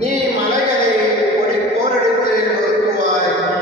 நீ மலைகளை போரடித்து நொறுக்குவாய்.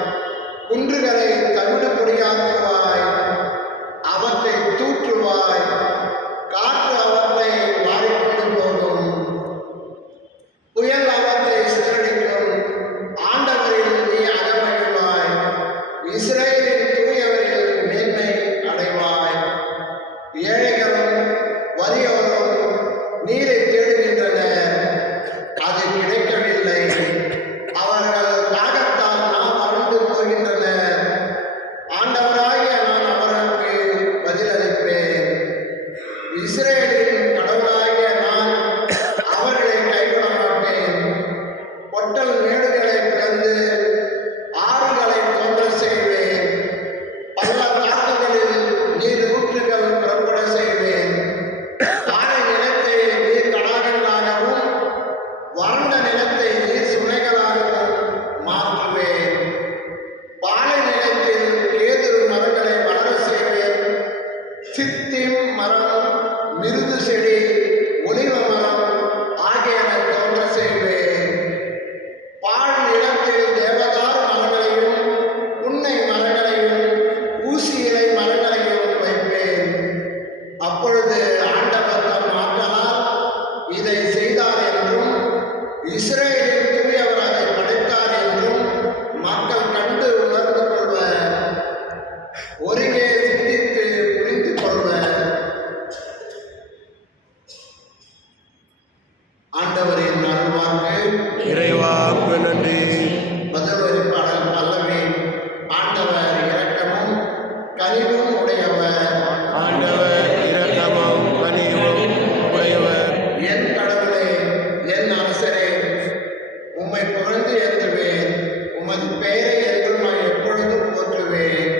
கொடுப்பேன்.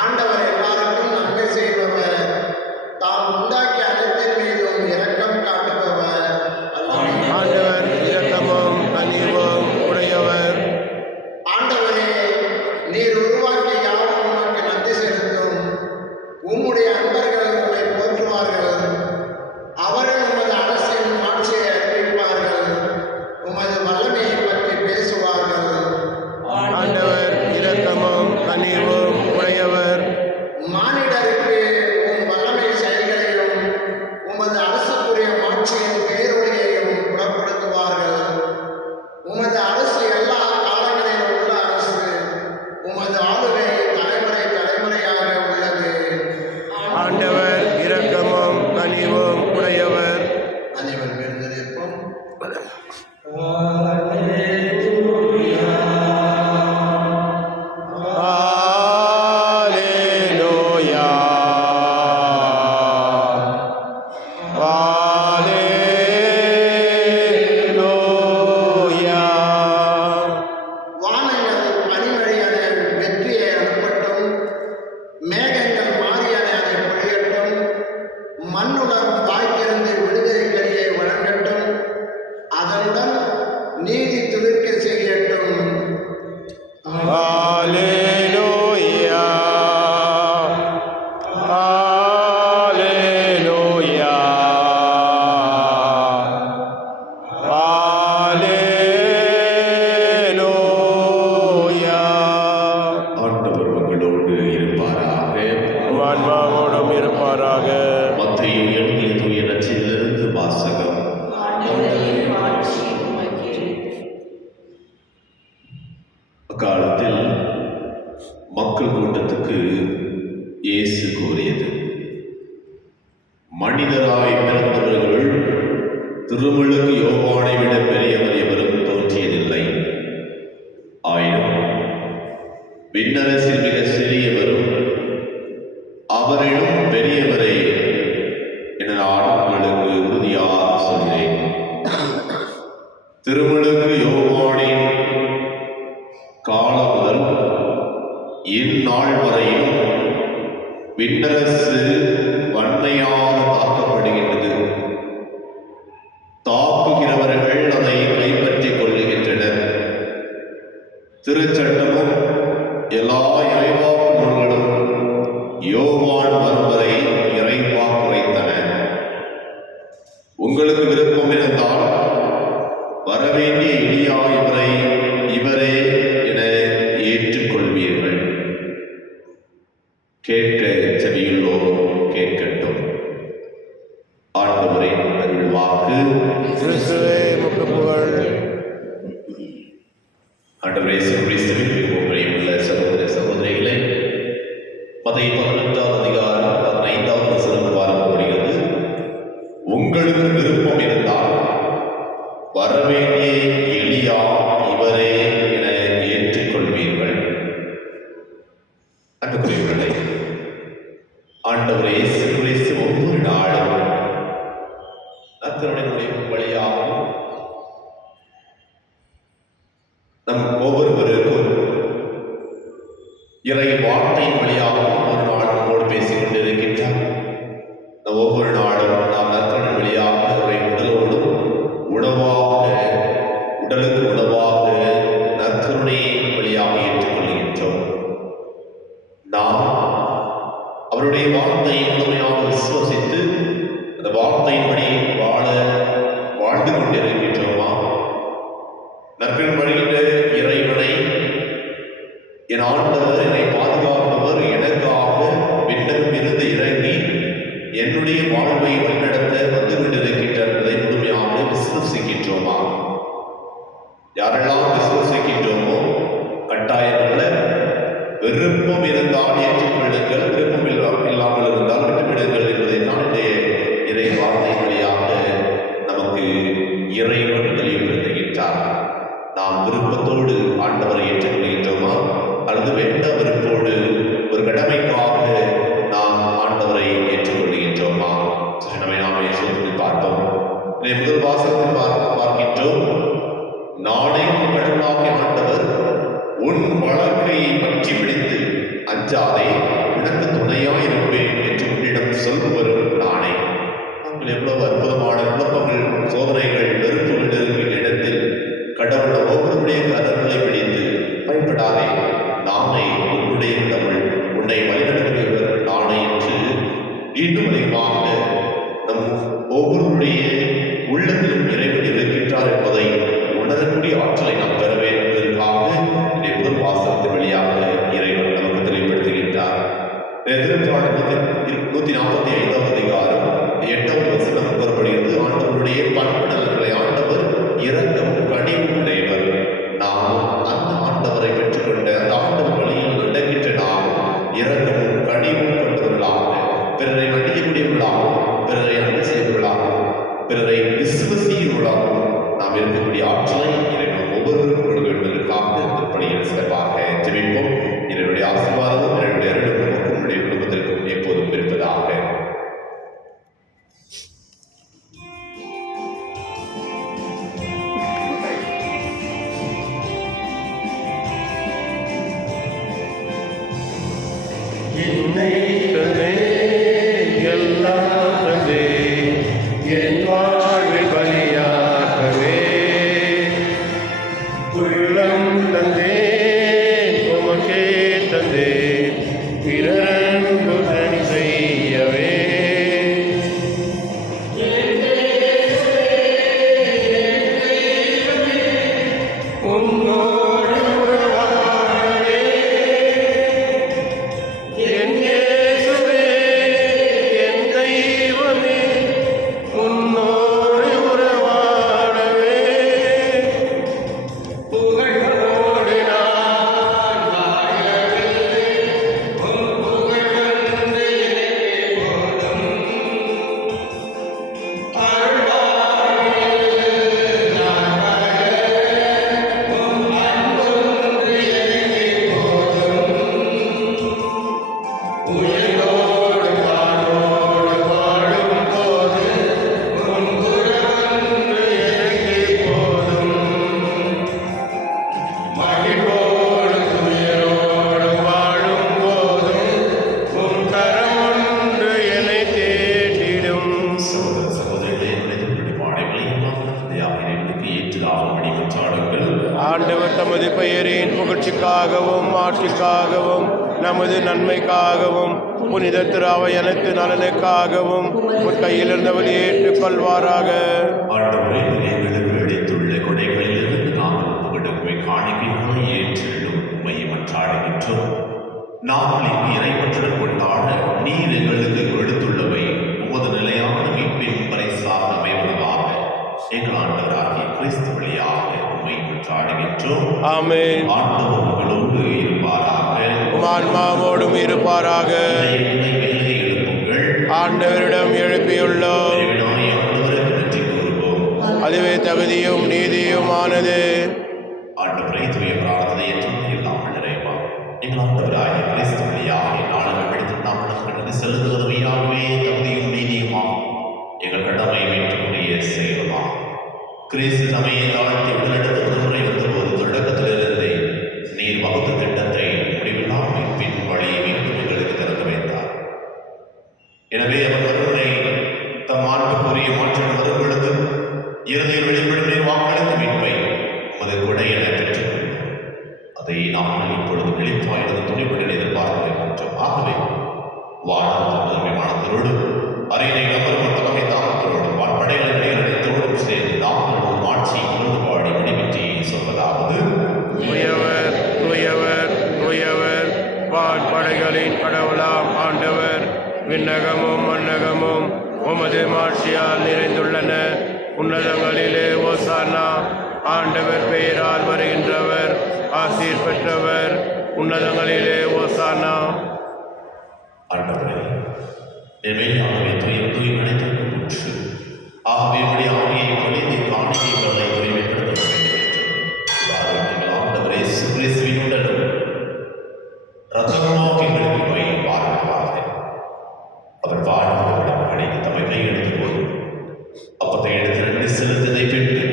ஆண்டவர் எல்லாருக்கும் நன்மை செய்பவர், தாம் உண்டாக்கிய அனைத்தின் மீதும் இரக்கம் காட்டுபவர். ஆண்டவர் இரக்கமும் கனிவும் உடையவர். ஆண்டவரே, நீர் உருவாக்கிய யாவும் உமக்கு நன்றி செலுத்தும். உம்முடைய அன்பர்கள் உம்மை போற்றுவார்கள். அவர்கள் உமது அரசின் ஆட்சியை அறிவிப்பார்கள். உமது வல்லமையை பற்றி பேசுவார்கள். ஆண்டவர் இரக்கமும் கனிவும் உடையவர். மானிடருக்கு உம் வல்லமை செயல்களையும் உமது அரசுக்குரிய மாட்சியின் பேரொழியையும் புலப்படுத்துவார்கள். உமது அரசு எல்லா காலங்களிலும் உள்ள அரசு. உமது ஆளுகை தலைமுறை தலைமுறையாக உள்ளது. ஆண்டவர் இரக்கமும் கனிவும் உடையவர். அனைவர் வேண்டுதலிருப்போம். Alleluia. Alleluia. வானங்கள் பனிமழையென வெற்றியை அனுப்பட்டும். மேகங்கள் மாறியன அதை பொழியட்டும். மண்ணுலகம் வாய்த்திருந்து விடுதலை கனியை வழங்கட்டும். அதனுடன் நீதி துளிர்க்க செய்யட்டும். Alleluia. Alleluia. Alleluia. ஆண்டவர் உங்களோடு இருப்பாராக. ஆன்மாவோடும் இருப்பாராக. மத்தேயு எழுதிய தூய நற்செய்தியிலிருந்து வாசகம். அக்காலத்தில் மக்கள் கூட்டத்துக்கு இயேசு கூறியது, மனிதராய் பிறந்தவர்கள் திருமுழுக்கு யோவானை விட பெரியவர் எவரும் தோன்றியதில்லை. ஆயினும் விண்ணரசில் மிக சிறியவரும் அவரிடம் பெரியவரே என நான் உங்களுக்கு உறுதியாக சொல்கிறேன். திருமுழுக்கு யோவானின் காலம் முதல் இந்நாள் வரையும் விண்ணரசு வன்மையாக தாக்கப்படுகின்றது. தாக்குகிறவர்கள் அதை கைப்பற்றிக் கொள்ளுகின்றனர். திருச்சட்டமும் எல்லா இறைவாக்கு நூல்களும் யோவான் வரும் வரை இறைவாக்கு வைத்தன. உங்களுக்கு விருப்பம் இருந்தால் வரவேண்டிய எலியா இவரே என ஏற்றுக்கொள்வீர்கள். கேட்க செவியுள்ளோர் கேட்கட்டும். ஆண்டவரின் அருள் வாக்கு. கிறிஸ்துவே உமக்கு புகழ். ஆண்டவரே கிறிஸ்துவின் மிகவும் உள்ள சகோதர சகோதரிகளே, மத்தேயு 18ஆம் அதிகாரம் 15ஆம் வசனம் பார்க்கப்படுகிறது. உங்களுக்கு விருப்பம் இருந்தால் வரவேண்டிய எலியா இவரே என ஏற்றுக்கொள்வீர்கள். அன்புக்குரியவர்களே, ஆண்டவரே கிறிஸ்து ஒவ்வொரு நாளும் நற்கருணையுடைய வழியாகவும் நம் ஒவ்வொருவருக்கும் இறை வார்த்தையின் வழியாகவும் ஒரு நாள் நம்மோடு பேசிக் கொண்டிருக்கின்றார். நம் ஒவ்வொரு நாளும் நாம் நற்கருணை வழியாக அவரை உடலுக்கு உணவாக நற்கருணையின் வழியாக ஏற்றுக்கொள்கின்றோம். நாம் அவருடைய வார்த்தையை முழுமையாக விசுவசித்து அந்த வார்த்தையின்படி வாழ்ந்து கொண்டிருக்கின்றோமா? நற்கருணை வழியிட்ட இறைவனை, என் ஆண்டவர் என்னை பாதுகாப்பவர், எனக்காக விண்ணகம் இருந்து இறங்கி என்னுடைய வாழ்வை வழிநடத்த வந்து கொண்டிருக்கின்றார் என்பதை முழுமையாக விசுவசிக்கின்றோமா? யாரெல்லாம் விசுவசிக்கின்றோமோ கட்டாயமல்ல, விருப்பம் இருந்தால் ஏற்றுக்கொள்ளுங்கள், விருப்பம் இல்லாமல் இருந்தால் விட்டுவிடுங்கள் என்பதை தான் இறை வார்த்தை வழியாக நமக்கு இறைவன் தெளிவுபடுத்துகின்றார். நாம் விருப்பத்தோடு ஆண்டவரை ஏற்றுக்கொள்கின்றோமா அல்லது வேண்டாம் விருப்போடு ஒரு கடமைக்காக நாம் ஆண்டவரை ஏற்றுக்கொள்கின்றோமா? நம்மை நாமே சோதித்து பார்ப்போம். முதல் வாசகத்தில் பார்க்கின்றோம், நானே கடவுளாகிய ஆண்டவர் உன் வழக்கையை பற்றி பிடித்து அஞ்சாதே, உனக்கு துணையாய் இருப்பேன் என்று உன்னிடம் சொல்பவரும் நானே. நாங்கள் எவ்வளவு அற்புதமான குழப்பங்கள், சோதனைகள், நெருப்புகள் நெருங்கிய இடத்தில் கடவுள் ஒவ்வொருடைய கரங்களை பிடித்து பயப்படாதே, நானே உன்னுடைய கடவுள், உன்னை வழிநடத்துகிறவர் நானே என்று இன்னும் அதிகமாக நம் ஒவ்வொருடைய உள்ளத்திலும் இறைவன் இருக்கின்றார் என்பதை உணரக்கூடிய ஆற்றலை நாம் பெற வேண்டும் என்பதற்காக இந்த முதல் வாசகத்தின் வழியாக இறைவன் நமக்கு தெளிவுபடுத்துகின்றார். திருப்பாடல் 145 அதிகாரம் 8வது வசனம் கூறப்படுகிறது. ஆண்டவருடைய பண்பு நலன்களை ஆண்டவர் இரக்கமும் கனிவும் உடையவர். நாமும் அந்த ஆண்டவரை பெற்றுக்கொண்ட அந்த ஆண்டவர் வழியில் நடக்கின்ற நாமும் இரக்கமும் கனிவும் கொண்டவர்களாக, பிறரை மன்னிக்கக்கூடியவர்களாகவும், பிறரை அன்பு செய்வர்களாகவும், பிறரை விசுவசியவர்களாகவும் நாம் இருக்கக்கூடிய ஆற்றலை இறைவன் ஒவ்வொருவரும் கொடுக்க என்பதற்காக இந்த பணியில் சிறப்பாக ஜெபிப்போம். இறைவனுடைய ஆசீர்வாதமும் இறைவனுடைய அருளும் நமக்கும் நம்முடைய குடும்பத்திற்கும் எப்போதும் இருப்பதாக. என்னை தந்தே, எல்லாம் தந்தே, என் வாழ்வில் பலியாகவே உள்ளம் தந்தேன், உமக்கே தந்தேன், பிறரன்பு தனி செய்யவே. உன்னோடு உறவாடவே, என் இயேசுவே, என் தெய்வமே, உன்னோடு உறவாடவே, புகழோடு நான் வாழவே, உன் புகழ் வந்து எனக்கே போதும். அருள்வாயில் நான் வாழ, உன் அன்பொன்று எனக்கே போதும். உயிரோடு வாழோடு வாழும் போது உன் குரலொன்று எனக்கே போதும். மகிழ்வோடு துயரோடு வாழும் போதும் உன் கரம் ஒன்று என்னை தேடிடும். சகோதர சகோதரிகளே, உங்களுடைய பாடைகளை இறைவனுக்கு ஏற்றதாக வழிபற்றாடுங்கள். ஆண்டவர் தமது பெயரின் புகழ்ச்சிக்காகவும் ஆட்சிக்காகவும் நமது நன்மைக்காகவும் புனித திராவை அனைத்து நலனுக்காகவும் உன் கையிலிருந்தவரை ஏற்றுக்கொள்வாராக. ஆண்டவரே, எங்களுக்கு அளித்துள்ள கொடைகளிலிருந்து நாங்கள் புகழுமை காணிக்கைகளை ஏற்றிடும் உண்மை மன்றாடுகின்றோம். நாங்கள் இங்கு இறைவற்றுடன் கொண்டாட நீர் எங்களுக்கு கொடுத்துள்ளவை உமது நிலையான மீட்பின் பரிசாக அமைவதாக எங்கள் ஆண்டவராகிய கிறிஸ்து வழியாக உண்மை மன்றாடுகின்றோம். ஆமென். ஆண்டவர் உங்களோடு இருப்பாராக. உம் ஆன்மாவோடும் இருப்பாராக. இதயங்களை மேலே எழுப்புங்கள். ஆண்டவரிடம் எழுப்பியுள்ளோம், இறைவனாகிய ஆண்டவருக்கு நன்றி கூறுவோம். அதுவே தகுதியும் நீதியுமானது. ஆண்டவரே, தூய பிரார்த்தனை என்றும் இல்லாமல் நிறைவா எங்கள் ஆண்டவராகிய கிறிஸ்து வழியாக நாளும் எடுத்து நாம் நன்றி செலுத்துவதையாகவே தகுதியும் நீதியுமாகும். எங்கள் கடமை மீட்கக்கூடிய செயலுமாகும். கிறிஸ்து சமய தாழ்த்தி உடலெடுத்து முதல்முறை வந்தபோது தொடக்கத்திலிருந்தே நீர் வகுத்த திட்டத்தை முடிவில்லா மீட்பின் வழியை மீண்டும் எங்களுக்கு திறந்து வைத்தார். எனவே அவர் ஒருவரை தம் ஆண்டுக்குரிய மாற்றம் மறுபொழுது இறுதியில் வெளிப்படும் நீர் வாக்களித்த மீட்பை உமது கொடை என பெற்றுக்கொள்வோம். அதை நாங்கள் இப்பொழுது வெளிப்பாயிருந்து துணிபுடன் எதிர்பார்க்கின்றோம். ஆகவே வானத்து முதன்மை வானத்தோடு அரியணை அமர்வும் தலைமை தாமத்தோடு வான்படைகளின் நேரடித்தோடும் சேர்ந்து நாங்கள் ஒரு ஆட்சி உணர்ந்து பாடி முடிவின்றி சொல்வதாவது: தூயவர் தூயவர் தூயவர், வான்படைகளின் கடவுளாம் ஆண்டவர். விண்ணகமும் மண்ணகமும் உமது மாட்சியால் நிறைந்துள்ளன. உன்னதங்களிலே ஓசானா. ஆண்டவர் பெயரால் வருகின்றவர் ஆசீர் பெற்றவர். உன்னதங்களிலே ஓசானா. ஆண்டவரே, நெமையாகவே தூய்மடைத்திற்கு முற்று. ஆகவே உடைய ஆவியை பொழிந்து காணிக்கைகளை தூய்மைப்படுத்த வேண்டும் என்று ஆண்டவரே கிறிஸ்துவினுடன் ரத்தமாக எங்களுக்கு போய் பாருங்களாக. அவர் வாழ்ந்தவரிடம் கிடைத்து தம்மை கையெழுத்து போது அப்பத்தை எடுத்து நன்றி செலுத்ததை பெற்று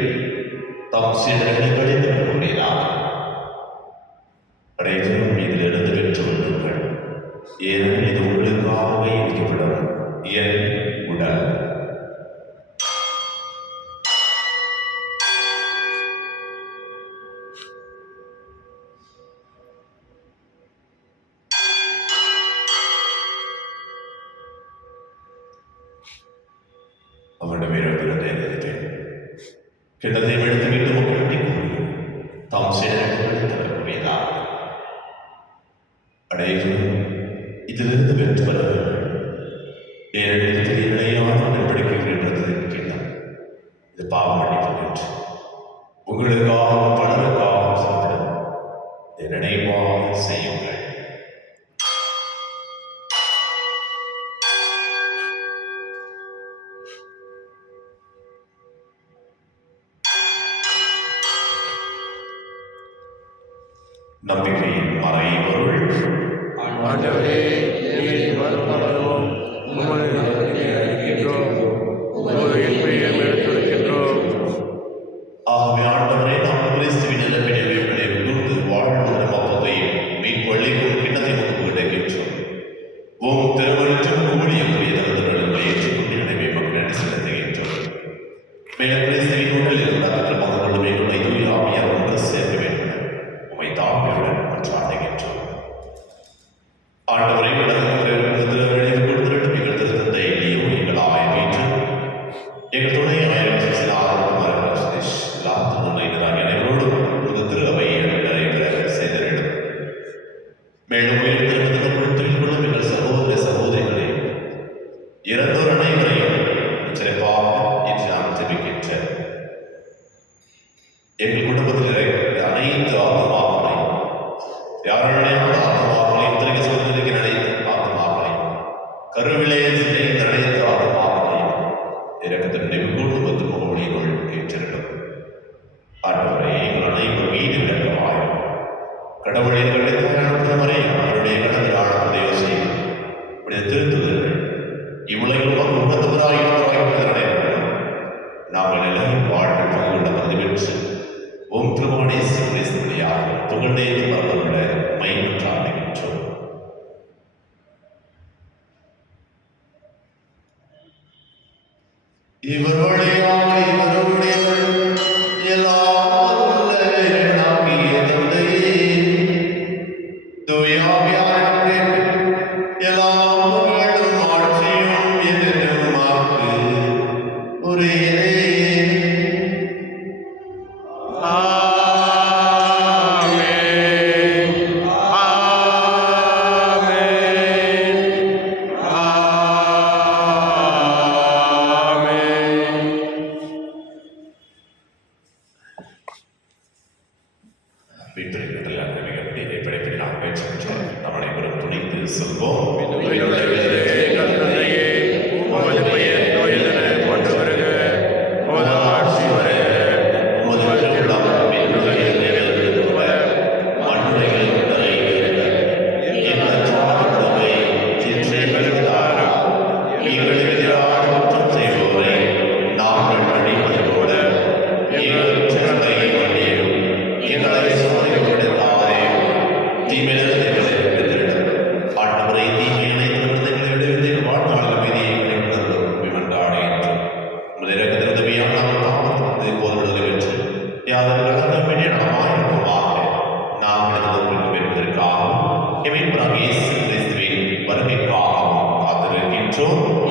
தம் சீடர்களை கழித்து வரக்கூடியதாக அனைவரும் இதிலிருந்து பெற்று வந்தீர்கள். ஏனெனில் இது உங்களுக்காகவே இருக்கப்படும் என் உடல். அவருடைய வீரத்தினத்தை நினைத்தேன். கிண்ணத்தை எடுத்து மீண்டும் ஒப்பிட்டு தாம் சேர்ந்தவர்களுடையதாக அடையும் இதிலிருந்து வெற்றி பெற ஏனெனில் பெரிய நிலையான நடவடிக்கைகள் கிண்ணம் இது பாவம் அளிப்பது உங்களுக்காக பலருக்காக செலுத்திடும் இதை நினைவாக செய்யுங்கள். நம்பிக்கையின் மறைபொருள் ஆண்டவரே, நீர் வருமானமும் உமது அறிக்கின்றோம், உமது என்பையும் எடுத்துரைக்கின்றோம். ஆகவே ஆண்டவரே, நாம் கிறிஸ்துவின் நிலப்பினை உணர்ந்து வாழ்வதன் அப்பத்தையும் மீட்பளிக்கும் கிண்ணத்தை முன்பு கிடைக்கின்றோம். உம் திருமணத்தின் ஊழியக்கூடிய தகுதிகளை ஏற்றுக்கொண்டு நினைவை மக்கள் செலுத்துகின்றோம். மேலும் கிறிஸ்துவின் உடலில் நடக்கிற மகர்களும் எங்களுடைய தூய ஆவியார் ஒன்று சேர்க்க வேண்டும் உமை தாழ்மையுடன் மன்றாடுகின்றோம். ஆண்டவரை எங்கள் திருத்தந்தை எங்கள் துணை மேலும் எங்கள் சகோதர சகோதரிகளே இறந்தோர் அனைவரையும் சிறப்பாக இன்று நாம் ஜெபிக்கின்றோம். எங்கள் குடும்பத்தில் அனைத்து ஆத்மாக்களையும் யாருடைய ஆத்மாக்களையும் திரைக்கு சொல்வதற்கு நினைத்த ஆத்மாக்களையும் கருவிலே சிலைந்த அனைத்து ஆத்மாக்களையும் இறக்கத்தின் நினைவு குடும்பத்து முகவழியினுள் ஏற்றிருக்கும். ஆண்டவரை எங்கள் அனைவரும் மீது விளக்கமாயும் கடவுளை வரை அவருடைய கடந்த ஆழ்ந்த யோசனை திருத்துதல்கள் இவ்வுலகிலும் உகந்தவராய் நாங்கள் எல்லாரும் வாழ்க்கை பங்குள்ள பதிவெற்று ஓம் திருமணேஸ்வரியாக புகழே அவர்களுடைய மையற்றாடுகின்றோம். இவருடைய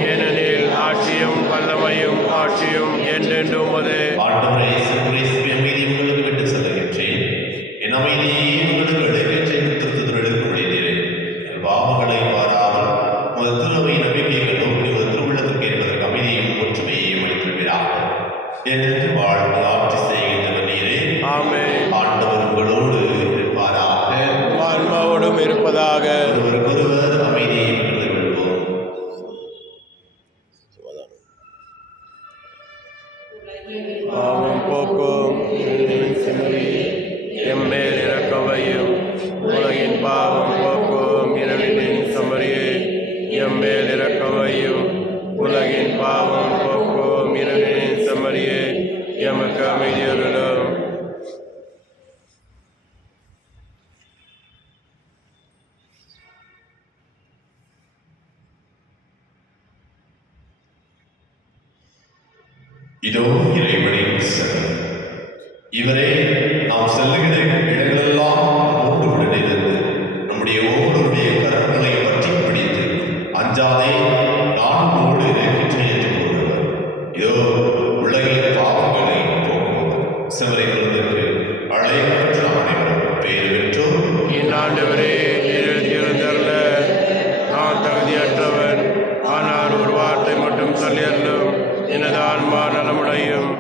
ஏனெனில் ஆட்சியும் வல்லமையும் ஆட்சியும் என்றென்றும் உமதே. ஆண்டவரே, அமைதி உங்களுக்கு விட்டு செல்கின்றேன். என் அமைதியை உங்களுக்கு எடுக்கின்றேன். திருத்துதலுக்கு விளைந்தேன். என் பாவங்களை பாராமல் உமது திருவை நம்பிக்கைகள் நோக்கி உமது திருவுள்ளத்திற்கு என்பதற்கு அமைதியும் ஒற்றுமையையும் அளித்திருக்கிறார் என்று வாழ்ந்து ஆட்சி செய்கின்றவர் நீரே. ஆமென். ஆண்டவர் உங்களோடு இருப்பாராக, ஆன்மாவோடும் இருப்பதாக. ஒருவருக்கொருவர் அமைதியை பகிர்ந்து கொள்வோம். பாவம் போக்கும் எம்மேல் இறக்கவையும் உலகின் பாவம் போக்கும் இரவின் சமரியே எம்மேல் இறக்கவையும் உலகின் பாவம் போக்கும் இரவின் சமரியே எமக்கு அமைதியருளும். இதோ இறைவனின் சகல். இவரே நாம் செல்லுகிற இடங்களெல்லாம் மூன்றுடனிருந்து நம்முடைய ஒவ்வொருடைய கரங்களை பற்றி பிடித்து அஞ்சாதே நான் உன்னோடு இருக்கின்றேன் என்று கூறுவர். இதோ உலகின் பாவங்களை போக்குவர். சிவரை விருந்துக்கு அழைக்கப்பட்ட அனைவரும் பெயர் பெற்றோர். இன்னாண்டவரே எழுதியிருந்தல்ல நான் தகுதியற்றவன், ஆனால் ஒரு வார்த்தை மட்டும் சொல்லியல்லும் எனது ஆன்மா நலமுடையும்.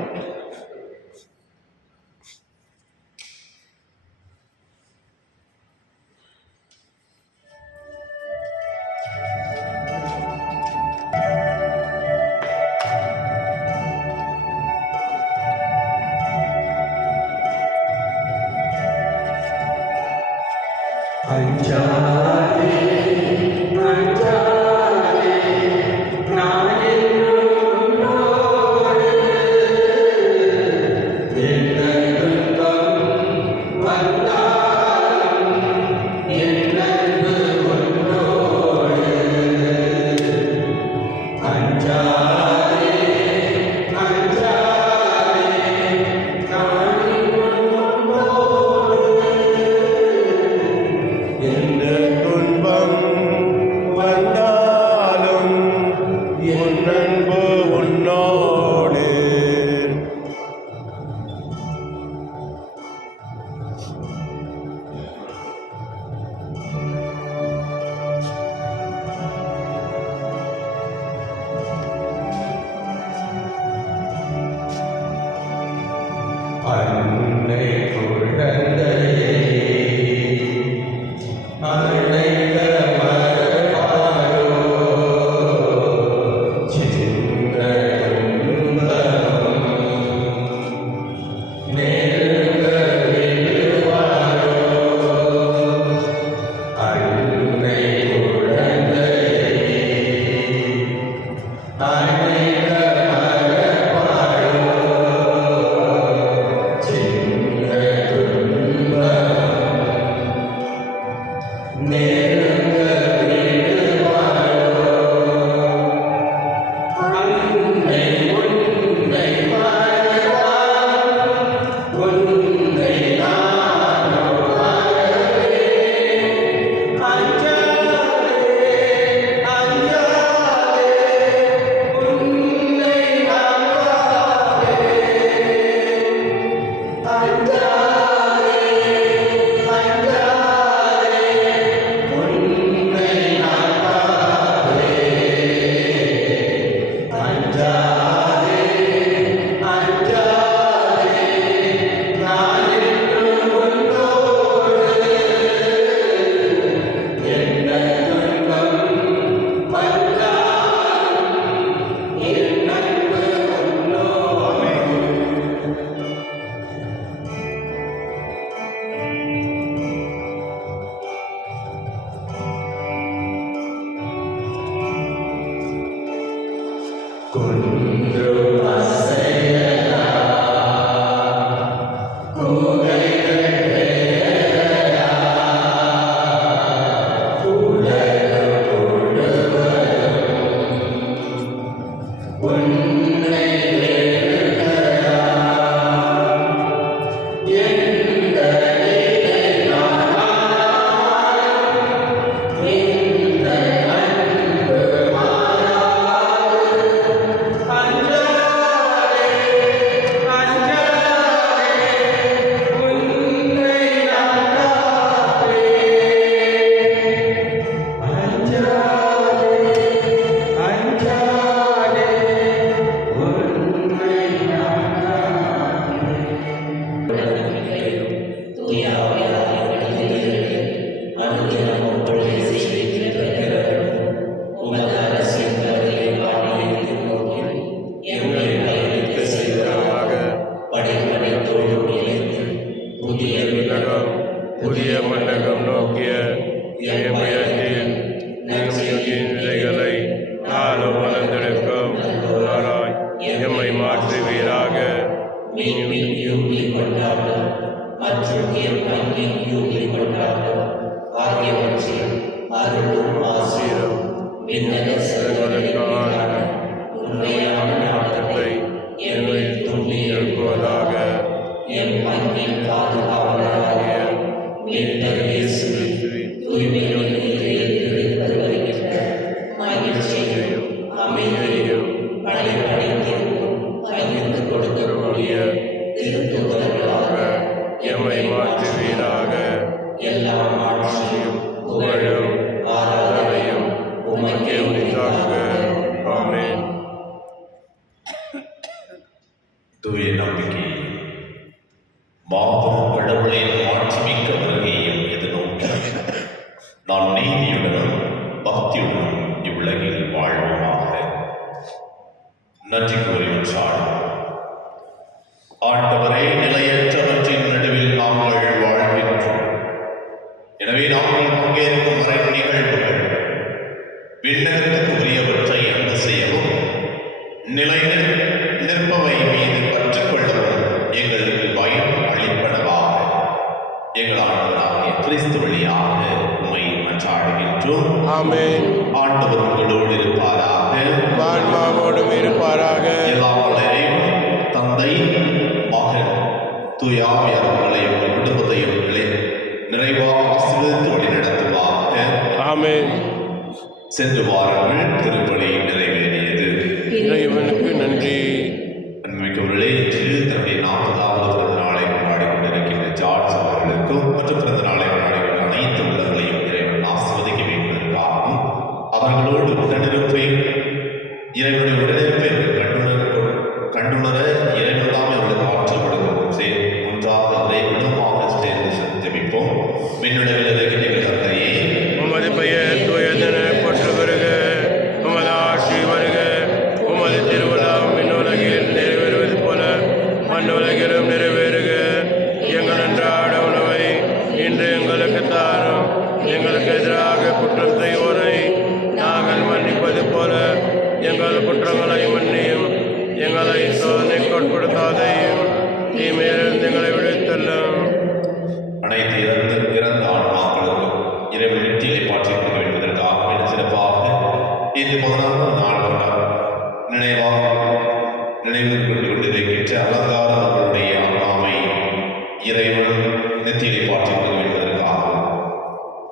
புதிய மண்டகம் நோக்கிய பயத்தில் நிலைகளை நாளும் வளர்ந்தெடுக்கும் நாராய் எம்மை மாற்றுவீராக. ஆசிரம் உண்மையான எங்களை என் பாதுகாவலராகிய மீட்பர் இயேசுவின் தூய்மையுள்ள இதயத்தில் வருகின்ற மகிழ்ச்சியையும் அமைதியையும் படைப்படைத்திற்கும் பகிர்ந்து கொடுக்கக்கூடிய திருத்துவர்களாக எம்மை மாற்றுவீராக. எல்லா ஆட்சியும் புகழும் ஆராதனையும் உமக்கே உரித்தாக. ஆமென். தூய நம்பிக்கை மாபெரும் கடவுளின் ஆட்சிமிக்க வருகையையும் எதிர்நோக்கி நான் நீதியுடனும் பக்தியுடனும் இவ்வுலகில் வாழ்வோமாக. நன்றி கூறி சாடும் ஆண்டவரே, நிலையற்றவற்றின் நடுவில் நாங்கள் வாழ்கின்றோம். எனவே நாங்கள் பங்கேற்கும் மறை நிகழ்வுகள் விண்ணகத்துக்கு உரியவற்றை அன்பு செய்யவும் நிலை நிற்பவை மீது கற்றுக்கொள்ளவும் எங்களுக்கு பயம் அளிப்பனவாக. எங்கள் ஆண்டவராகிய கிறிஸ்து வழியாக உம்மை மன்றாடுகின்றோம். ஆமென். ஆண்டவர் உங்களோடு இருப்பாராக. ஆன்மாவோடும் இருப்பாராக. எல்லாம் வல்ல இறைவன், தந்தை, மகன், தூய ஆவியார் உங்களை உங்கள் குடும்பத்தையும் நிறைவாக ஆசீர்வதித்து வழி நடத்துவாக. ஆமென். சென்று வாருங்கள், திருப்பலி நிறைவேறியது. இறைவனுக்கு நன்றி. அன்பிற்குரியவர்களே, இன்று தன்னுடைய 40வது பிறந்த நாளை கொண்டாடி கொண்டிருக்கின்ற ஜார்ஜ் அவர்களுக்கும் மற்றும் பிறந்த நாளை கொண்டாடி கொண்ட அனைத்து உள்ளங்களையும் இறைவன் ஆசீர்வதிக்க வேண்டுவதற்காகவும் அவர்களோடு உடனிருப்பை இறைவனுடைய உடனிருப்பை கண்டுணர இறைவன் தான் அவர்களுக்கு ஆற்றல் கொடுக்கும். ஒன்றாக அதை குடும்பமாக சேர்ந்து ஜெபிப்போம். மின்னுடவில் இருக்கின்ற தந்தையே, உமது பெயர் தூயதென போற்று வருக. உமது ஆட்சி வருக. உமது திருவிழாம் விண்ணுலகில் நிறைவேறுவது போல மண்ணுலகிலும் நிறைவேறுக. எங்கள் அன்றாட உணவை இன்று எங்களுக்கு தாரும். எங்களுக்கு எதிராக குற்றம் செய்வோரை நாங்கள் மன்னிப்பது போல எங்கள் குற்றங்களை மன்னியும். எங்களை சோதனைக்கு உட்படுத்தாதையும் தீமையிலிருந்து எங்களை விடுவித்தள்ளும். அனைத்து இறந்த ஆன்மாக்களுக்கும் இறைவன் வெற்றியை பாற்றிக் கொடுக்க வேண்டுவதற்காக மிக சிறப்பாக இந்த 16வது நாள் நினைவு கொண்டு கொண்டிருக்கின்ற அலங்கார அவர்களுடைய ஆன்மாவை இறைவன் நெத்தியிலே பாற்றிக் கொடுக்க வேண்டுவதற்காக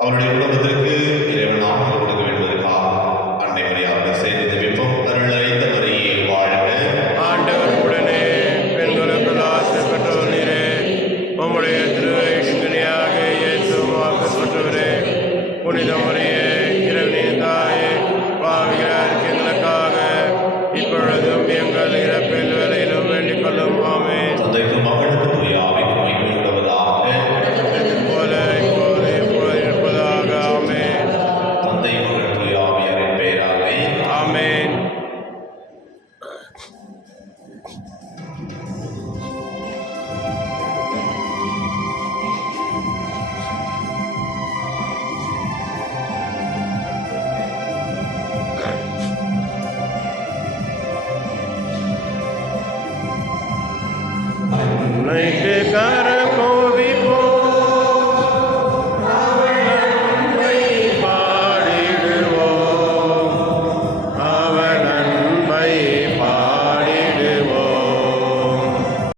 அவருடைய குடும்பத்திற்கு இறைவன் ஆற்றல் கொடுக்க வேண்டுவதற்காக அன்னை மரியாதை சேர்ந்து ஜெபிப்போம். அருள் நிறைந்த மரியே வாழ்க. ஆண்டவர் உடனே பெண்களுக்கு ஆசை பெற்றோர் நீரே. உம்முடைய திருவயிற்றின் கனியாக இயேசு வாக்கு பெற்றவரே. புனித மரியே